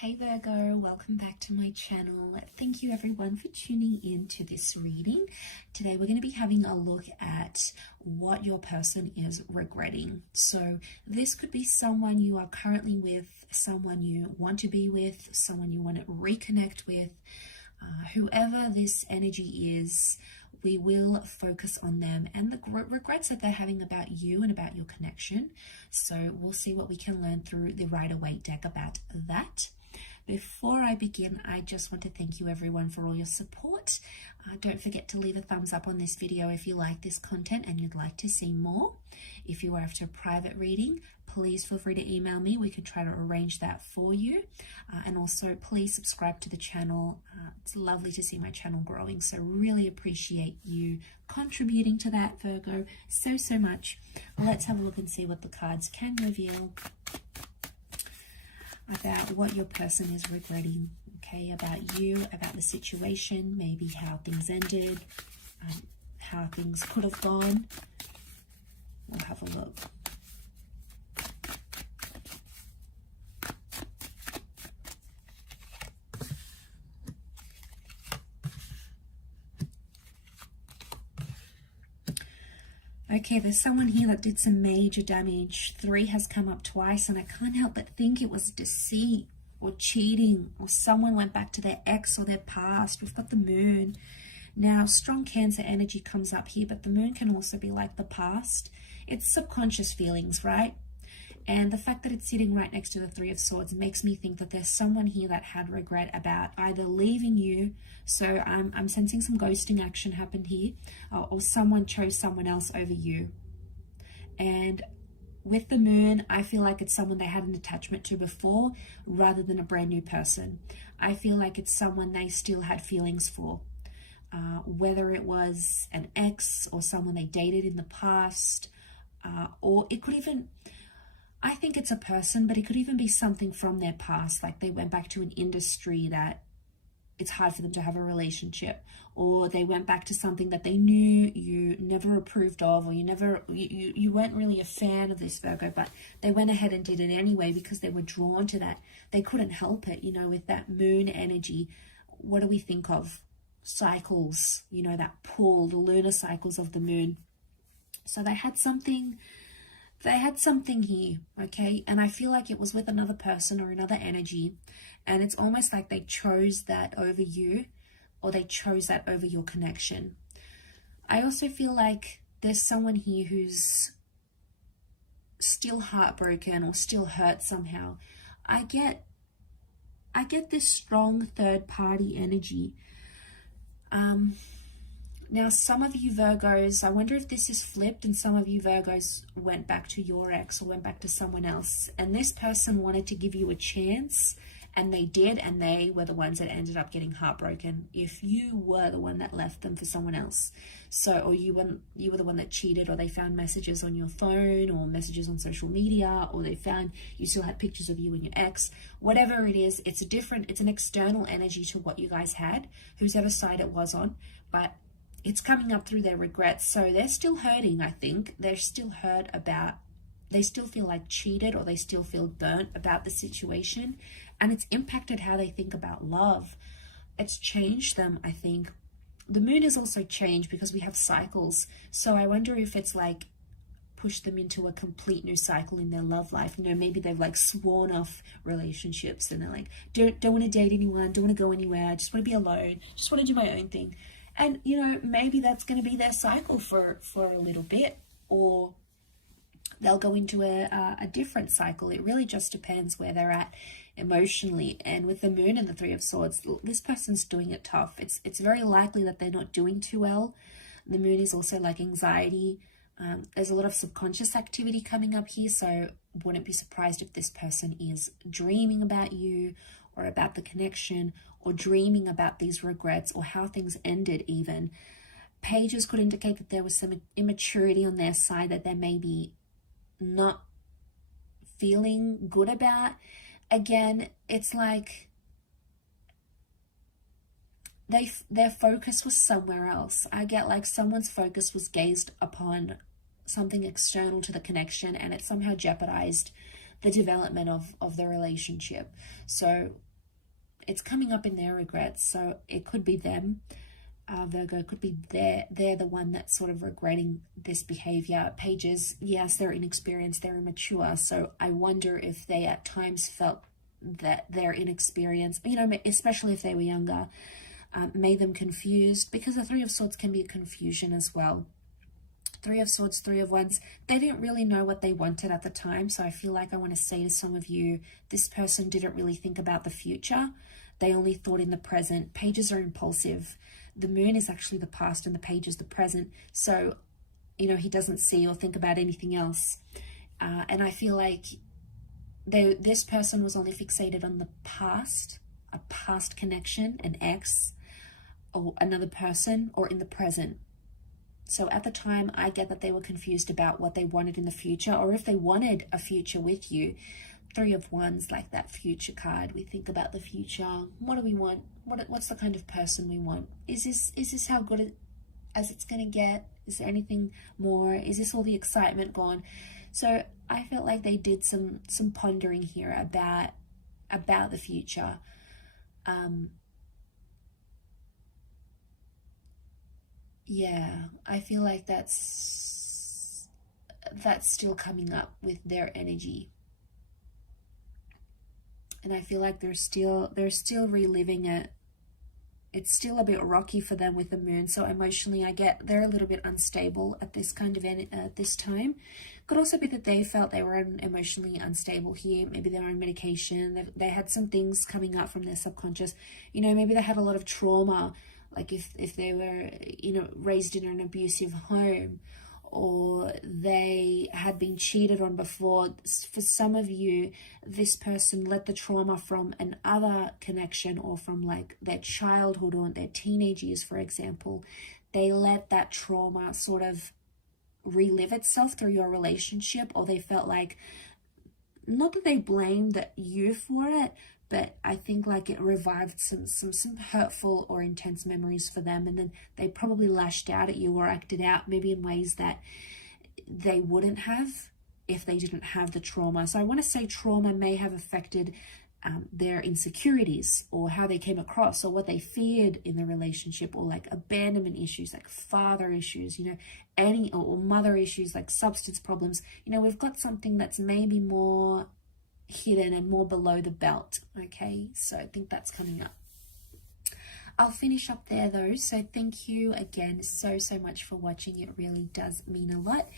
Hey Virgo, welcome back to my channel. Thank you everyone for tuning in to this reading. Today we're going to be having a look at what your person is regretting. So this could be someone you are currently with, someone you want to be with, someone you want to reconnect with. Whoever this energy is, we will focus on them and the regrets that they're having about you and about your connection. So we'll see what we can learn through the Rider-Waite deck about that. Before I begin, I just want to thank you everyone for all your support. Don't forget to leave a thumbs up on this video if you like this content and you'd like to see more. If you are after a private reading, please feel free to email me. We can try to arrange that for you. And also please subscribe to the channel. It's lovely to see my channel growing, so really appreciate you contributing to that, Virgo, so much. Let's have a look and see what the cards can reveal about what your person is regretting, okay, about you, about the situation, maybe how things ended, how things could have gone. We'll have a look. Okay, there's someone here that did some major damage. 3 has come up twice, and I can't help but think it was deceit or cheating, or someone went back to their ex or their past. We've got the moon. Now, strong Cancer energy comes up here, but the moon can also be like the past. It's subconscious feelings, right? And the fact that it's sitting right next to the 3 of Swords makes me think that there's someone here that had regret about either leaving you, so I'm sensing some ghosting action happened here, or someone chose someone else over you. And with the moon, I feel like it's someone they had an attachment to before rather than a brand new person. I feel like it's someone they still had feelings for, whether it was an ex or someone they dated in the past, or it could even... I think it's a person, but it could even be something from their past, like they went back to an industry that it's hard for them to have a relationship, or they went back to something that they knew you never approved of, or you weren't really a fan of this, Virgo, but they went ahead and did it anyway because they were drawn to that. They couldn't help it, you know, with that moon energy. What do we think of? Cycles, you know, that pull, the lunar cycles of the moon. So they had something here, okay? And I feel like it was with another person or another energy, and it's almost like they chose that over you, or they chose that over your connection. I also feel like there's someone here who's still heartbroken or still hurt somehow. I get this strong third party energy. Now, some of you Virgos, I wonder if this is flipped and some of you Virgos went back to your ex or went back to someone else, and this person wanted to give you a chance, and they did, and they were the ones that ended up getting heartbroken if you were the one that left them for someone else. So, or you were the one that cheated, or they found messages on your phone or messages on social media, or they found you still had pictures of you and your ex. Whatever it is, it's an external energy to what you guys had, whoever side it was on, but it's coming up through their regrets. So they're still hurting, I think. They're still hurt about, they still feel like cheated, or they still feel burnt about the situation. And it's impacted how they think about love. It's changed them, I think. The moon has also changed because we have cycles. So I wonder if it's like pushed them into a complete new cycle in their love life. You know, maybe they've like sworn off relationships and they're like, don't want to date anyone, don't want to go anywhere, I just want to be alone, just want to do my own thing. And, you know, maybe that's going to be their cycle for a little bit, or they'll go into a different cycle. It really just depends where they're at emotionally. And with the moon and the 3 of Swords, this person's doing it tough. It's very likely that they're not doing too well. The moon is also like anxiety. There's a lot of subconscious activity coming up here, so wouldn't be surprised if this person is dreaming about you, or about the connection, or dreaming about these regrets, or how things ended even. Pages could indicate that there was some immaturity on their side that they may be not feeling good about. Again, it's like their focus was somewhere else. I get like someone's focus was gazed upon something external to the connection, and it somehow jeopardized the development of the relationship. So it's coming up in their regrets. So it could be them. Virgo, could be they're the one that's sort of regretting this behavior. Pages, yes, they're inexperienced, they're immature. So I wonder if they at times felt that their inexperience, you know, especially if they were younger, made them confused, because the Three of Swords can be a confusion as well. Three of Swords, Three of Wands, they didn't really know what they wanted at the time. So I feel like I want to say to some of you, this person didn't really think about the future. They only thought in the present. Pages are impulsive. The moon is actually the past and the page is the present. So, you know, he doesn't see or think about anything else. And I feel like this person was only fixated on the past, a past connection, an ex, or another person, or in the present. So at the time, I get that they were confused about what they wanted in the future, or if they wanted a future with you. Three of Wands, like that future card. We think about the future. What do we want? What's the kind of person we want? Is this how good as it's going to get? Is there anything more? Is this all the excitement gone? So I felt like they did some pondering here about the future. Yeah, I feel like that's still coming up with their energy. And I feel like they're still reliving it. It's still a bit rocky for them with the moon. So emotionally, I get they're a little bit unstable at this kind of this time. Could also be that they felt they were emotionally unstable here. Maybe they were on medication. They had some things coming up from their subconscious. You know, maybe they had a lot of trauma, like if they were, you know, raised in an abusive home, or they had been cheated on before. For some of you, this person let the trauma from another connection, or from like their childhood or their teenage years, for example. They let that trauma sort of relive itself through your relationship, or they felt like, not that they blamed you for it, but I think like it revived some hurtful or intense memories for them, and then they probably lashed out at you or acted out maybe in ways that they wouldn't have if they didn't have the trauma. So I want to say trauma may have affected their insecurities, or how they came across, or what they feared in the relationship, or like abandonment issues, like father issues, you know, or mother issues, like substance problems. You know, we've got something that's maybe more hidden and more below the belt. Okay, so I think that's coming up. I'll finish up there though. So thank you again so much for watching. It really does mean a lot.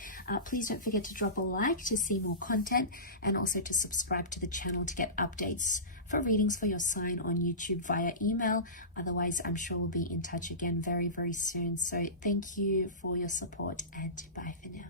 Please don't forget to drop a like to see more content, and also to subscribe to the channel to get updates for readings for your sign on YouTube via email. Otherwise, I'm sure we'll be in touch again very soon. So thank you for your support, and bye for now.